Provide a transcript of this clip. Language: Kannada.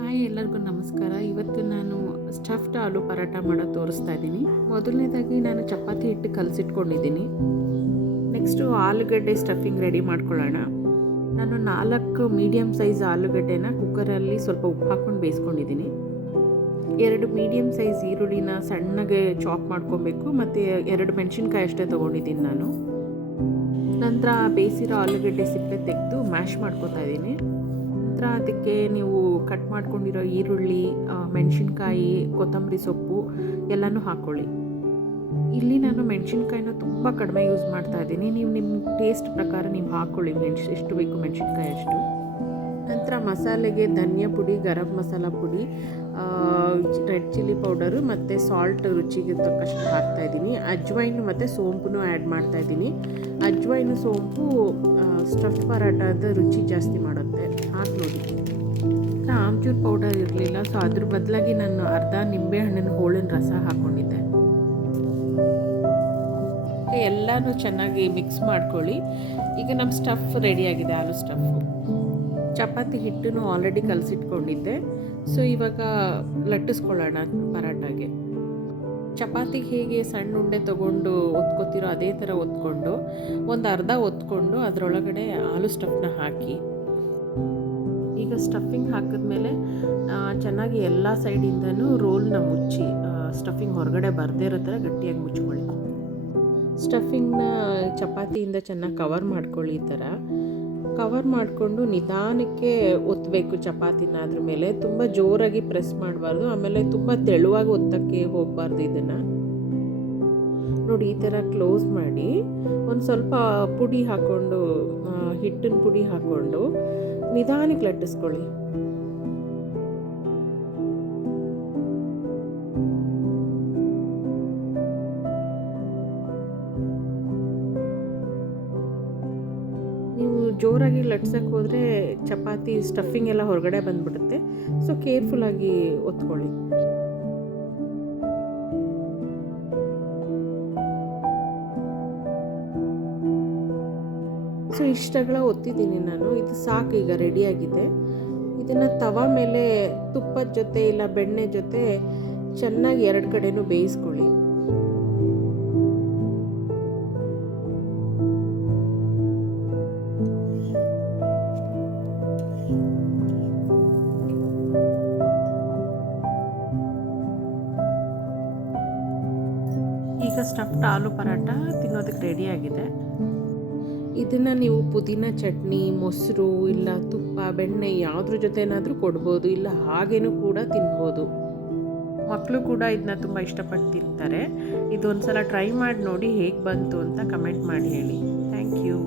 ಹಾಯ್ ಎಲ್ಲರಿಗೂ ನಮಸ್ಕಾರ. ಇವತ್ತು ನಾನು ಸ್ಟಫ್ಡ್ ಆಲೂ ಪರಾಟ ಮಾಡೋದು ತೋರಿಸ್ತಾ ಇದ್ದೀನಿ. ಮೊದಲನೇದಾಗಿ ನಾನು ಚಪಾತಿ ಹಿಟ್ಟು ಕಲಸಿಟ್ಕೊಂಡಿದ್ದೀನಿ. ನೆಕ್ಸ್ಟು ಆಲೂಗಡ್ಡೆ ಸ್ಟಫಿಂಗ್ ರೆಡಿ ಮಾಡ್ಕೊಳ್ಳೋಣ. ನಾನು 4 ಮೀಡಿಯಮ್ ಸೈಜ್ ಆಲೂಗಡ್ಡೆನ ಕುಕ್ಕರಲ್ಲಿ ಸ್ವಲ್ಪ ಉಪ್ಪು ಹಾಕ್ಕೊಂಡು ಬೇಯಿಸ್ಕೊಂಡಿದ್ದೀನಿ. 2 ಮೀಡಿಯಮ್ ಸೈಜ್ ಈರುಳ್ಳಿನ ಸಣ್ಣಗೆ ಚಾಪ್ ಮಾಡ್ಕೊಬೇಕು ಮತ್ತು 2 ಮೆಣಸಿನ್ಕಾಯಿ ಅಷ್ಟೇ ತೊಗೊಂಡಿದ್ದೀನಿ ನಾನು. ನಂತರ ಬೇಯಿಸಿರೋ ಆಲೂಗಡ್ಡೆ ಸಿಪ್ಪೆ ತೆಗೆದು ಮ್ಯಾಶ್ ಮಾಡ್ಕೊತಾ ಇದ್ದೀನಿ. ನಂತರ ಅದಕ್ಕೆ ನೀವು ಕಟ್ ಮಾಡ್ಕೊಂಡಿರೋ ಈರುಳ್ಳಿ, ಮೆಣಸಿನ್ಕಾಯಿ, ಕೊತ್ತಂಬರಿ ಸೊಪ್ಪು ಎಲ್ಲನೂ ಹಾಕ್ಕೊಳ್ಳಿ. ಇಲ್ಲಿ ನಾನು ಮೆಣಸಿನ್ಕಾಯಿನ ತುಂಬ ಕಡಿಮೆ ಯೂಸ್ ಮಾಡ್ತಾ ಇದ್ದೀನಿ. ನೀವು ನಿಮ್ಮ ಟೇಸ್ಟ್ ಪ್ರಕಾರ ನೀವು ಹಾಕ್ಕೊಳ್ಳಿ, ಎಷ್ಟು ಬೇಕು ಮೆಣಸಿನ್ಕಾಯಿ ಅಷ್ಟು. ನಂತರ ಮಸಾಲೆಗೆ ಧನಿಯಾ ಪುಡಿ, ಗರಂ ಮಸಾಲ ಪುಡಿ, ರೆಡ್ ಚಿಲ್ಲಿ ಪೌಡರು ಮತ್ತು ಸಾಲ್ಟ್ ರುಚಿಗೆ ತಕ್ಕಷ್ಟು ಹಾಕ್ತಾಯಿದ್ದೀನಿ. ಅಜ್ವೈನು ಮತ್ತು ಸೋಂಪು ಆ್ಯಡ್ ಮಾಡ್ತಾಯಿದ್ದೀನಿ. ಅಜ್ವೈನು ಸೋಂಪು ಸ್ಟಫ್ ಪರಾಟದ ರುಚಿ ಜಾಸ್ತಿ ಮಾಡುತ್ತೆ, ಹಾಕಿ ನೋಡಿ. ಆಮ್ಚೂರ್ ಪೌಡರ್ ಇರಲಿಲ್ಲ, ಸೊ ಅದ್ರ ಬದಲಾಗಿ ನಾನು ಅರ್ಧ ನಿಂಬೆಹಣ್ಣಿನ ಹೋಳಿನ ರಸ ಹಾಕ್ಕೊಂಡಿದ್ದೆ. ಎಲ್ಲನೂ ಚೆನ್ನಾಗಿ ಮಿಕ್ಸ್ ಮಾಡ್ಕೊಳ್ಳಿ. ಈಗ ನಮ್ಮ ಸ್ಟಫ್ ರೆಡಿಯಾಗಿದೆ, ಆಲೂ ಸ್ಟಫು. ಚಪಾತಿ ಹಿಟ್ಟನ್ನು ಆಲ್ರೆಡಿ ಕಲಸಿಟ್ಕೊಂಡಿದ್ದೆ. ಸೊ ಇವಾಗ ಲಟ್ಟಿಸ್ಕೊಳ್ಳೋಣ ಪರಾಟಾಗೆ. ಚಪಾತಿಗೆ ಹೇಗೆ ಸಣ್ಣ ಉಂಡೆ ತೊಗೊಂಡು ಒತ್ಕೋತಿರೋ ಅದೇ ಥರ ಒತ್ಕೊಂಡು ಒಂದು ಅರ್ಧ ಒತ್ಕೊಂಡು ಅದರೊಳಗಡೆ ಆಲೂ ಸ್ಟಫ್ನ ಹಾಕಿ. ಈಗ ಸ್ಟಫಿಂಗ್ ಹಾಕಿದ್ಮೇಲೆ ಚೆನ್ನಾಗಿ ಎಲ್ಲ ಸೈಡಿಂದನೂ ರೋಲ್ನ ಮುಚ್ಚಿ, ಸ್ಟಫಿಂಗ್ ಹೊರಗಡೆ ಬರದೇ ಇರೋ ಥರ ಗಟ್ಟಿಯಾಗಿ ಮುಚ್ಕೊಳ್ಳಿ. ಸ್ಟಫಿಂಗ್ನ ಚಪಾತಿಯಿಂದ ಚೆನ್ನಾಗಿ ಕವರ್ ಮಾಡ್ಕೊಳ್ಳಿ. ಈ ಥರ ಕವರ್ ಮಾಡಿಕೊಂಡು ನಿಧಾನಕ್ಕೆ ಒತ್ತಬೇಕು ಚಪಾತಿನ. ಅದ್ರ ಮೇಲೆ ತುಂಬ ಜೋರಾಗಿ ಪ್ರೆಸ್ ಮಾಡಬಾರ್ದು, ಆಮೇಲೆ ತುಂಬ ತೆಳುವಾಗಿ ಒತ್ತಕ್ಕೆ ಹೋಗಬಾರ್ದು. ಇದನ್ನು ನೋಡಿ, ಈ ಥರ ಕ್ಲೋಸ್ ಮಾಡಿ ಒಂದು ಸ್ವಲ್ಪ ಪುಡಿ ಹಾಕ್ಕೊಂಡು, ಹಿಟ್ಟಿನ ಪುಡಿ ಹಾಕ್ಕೊಂಡು ನಿಧಾನಕ್ಕೆ ಲಟ್ಟಿಸ್ಕೊಳ್ಳಿ. ನೀವು ಜೋರಾಗಿ ಲಟ್ಸಕ್ಕೆ ಹೋದರೆ ಚಪಾತಿ ಸ್ಟಫಿಂಗ್ ಎಲ್ಲ ಹೊರಗಡೆ ಬಂದುಬಿಡುತ್ತೆ. ಸೊ ಕೇರ್ಫುಲ್ಲಾಗಿ ಒತ್ಕೊಳ್ಳಿ. ಸೊ ಇಷ್ಟಗಳ ಒತ್ತಿದ್ದೀನಿ ನಾನು. ಇದು ಸಾಕು, ಈಗ ರೆಡಿಯಾಗಿದೆ. ಇದನ್ನು ತವಾ ಮೇಲೆ ತುಪ್ಪದ ಜೊತೆ ಇಲ್ಲ ಬೆಣ್ಣೆ ಜೊತೆ ಚೆನ್ನಾಗಿ 2 ಕಡೆನೂ ಬೇಯಿಸ್ಕೊಳ್ಳಿ. ಈಗ ಸ್ಟಫ್ಡ್ ಆಲೂ ಪರಾಟ ತಿನ್ನೋದಕ್ಕೆ ರೆಡಿಯಾಗಿದೆ. ಇದನ್ನು ನೀವು ಪುದೀನ ಚಟ್ನಿ, ಮೊಸರು ಇಲ್ಲ ತುಪ್ಪ, ಬೆಣ್ಣೆ ಯಾವುದ್ರ ಜೊತೆನಾದರೂ ಕೊಡ್ಬೋದು, ಇಲ್ಲ ಹಾಗೇನೂ ಕೂಡ ತಿನ್ಬೋದು. ಮಕ್ಕಳು ಕೂಡ ಇದನ್ನ ತುಂಬ ಇಷ್ಟಪಟ್ಟು ತಿಂತಾರೆ. ಇದೊಂದು ಸಲ ಟ್ರೈ ಮಾಡಿ ನೋಡಿ, ಹೇಗೆ ಬಂತು ಅಂತ ಕಮೆಂಟ್ ಮಾಡಿ ಹೇಳಿ. Thank you.